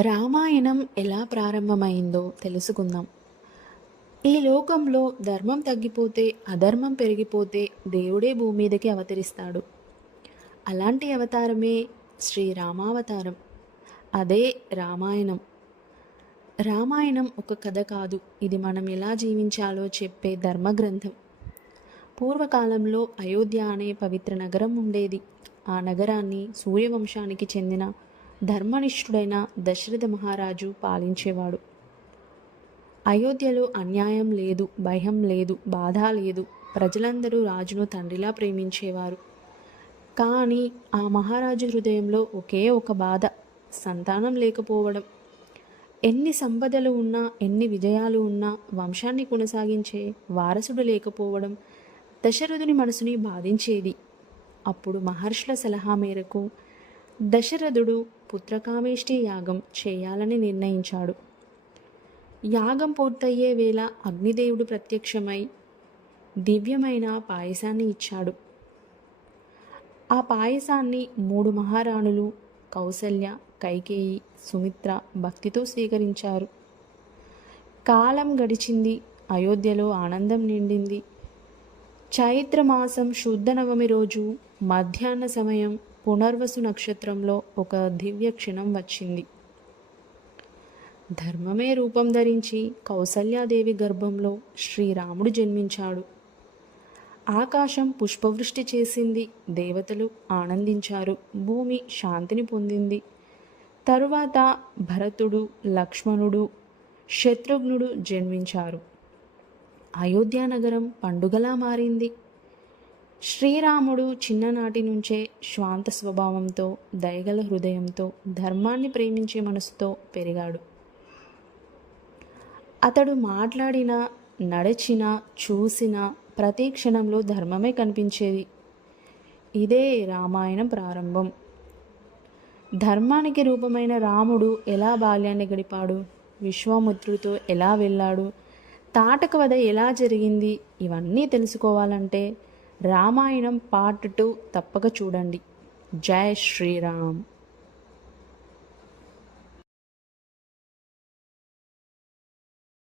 రామాయణం ఎలా ప్రారంభమైందో తెలుసుకుందాం. ఈ లోకంలో ధర్మం తగ్గిపోతే అధర్మం పెరిగిపోతే దేవుడే భూమి మీదకి అవతరిస్తాడు. అలాంటి అవతారమే శ్రీరామావతారం అదే రామాయణం. రామాయణం ఒక కథ కాదు. ఇది మనం ఎలా జీవించాలో చెప్పే ధర్మగ్రంథం. పూర్వకాలంలో అయోధ్య అనే పవిత్ర నగరం ఉండేది. ఆ నగరాన్ని సూర్యవంశానికి చెందిన ధర్మనిష్ఠుడైన దశరథ మహారాజు పాలించేవాడు. అయోధ్యలో అన్యాయం లేదు భయం లేదు బాధ లేదు ప్రజలందరూ రాజును తండ్రిలా ప్రేమించేవారు. కానీ ఆ మహారాజు హృదయంలో ఒకే ఒక బాధ సంతానం లేకపోవడం. ఎన్ని సంపదలు ఉన్నా ఎన్ని విజయాలు ఉన్నా వంశాన్ని కొనసాగించే వారసుడు లేకపోవడం దశరథుని మనసుని బాధించేది. అప్పుడు మహర్షుల సలహా మేరకు దశరథుడు పుత్రకామేష్టి యాగం చేయాలని నిర్ణయించాడు. యాగం పూర్తయ్యే వేళ అగ్నిదేవుడు ప్రత్యక్షమై దివ్యమైన పాయసాన్ని ఇచ్చాడు. ఆ పాయసాన్ని మూడు మహారాణులు కౌసల్య కైకేయి సుమిత్ర భక్తితో స్వీకరించారు. కాలం గడిచింది అయోధ్యలో ఆనందం నిండింది. చైత్రమాసం శుద్ధ నవమి రోజు మధ్యాహ్న సమయం పునర్వసు నక్షత్రంలో ఒక దివ్య క్షణం వచ్చింది. ధర్మమే రూపం ధరించి కౌసల్యాదేవి గర్భంలో శ్రీరాముడు జన్మించాడు. ఆకాశం పుష్పవృష్టి చేసింది దేవతలు ఆనందించారు భూమి శాంతిని పొందింది. తరువాత భరతుడు లక్ష్మణుడు శత్రుఘ్నుడు జన్మించారు. అయోధ్యానగరం పండుగలా మారింది. శ్రీరాముడు చిన్ననాటి నుంచే శ్వాంత స్వభావంతో దయగల హృదయంతో ధర్మాన్ని ప్రేమించే మనసుతో పెరిగాడు. అతడు మాట్లాడిన నడిచిన చూసిన ప్రతి క్షణంలో ధర్మమే కనిపించేది. ఇదే రామాయణం ప్రారంభం. ధర్మానికి రూపమైన రాముడు ఎలా బాల్యాన్ని గడిపాడు? విశ్వామిత్రుడితో ఎలా వెళ్ళాడు? తాటక వధ ఎలా జరిగింది? ఇవన్నీ తెలుసుకోవాలంటే రామాయణం పార్ట్ టూ తప్పక చూడండి. జై శ్రీరామ్.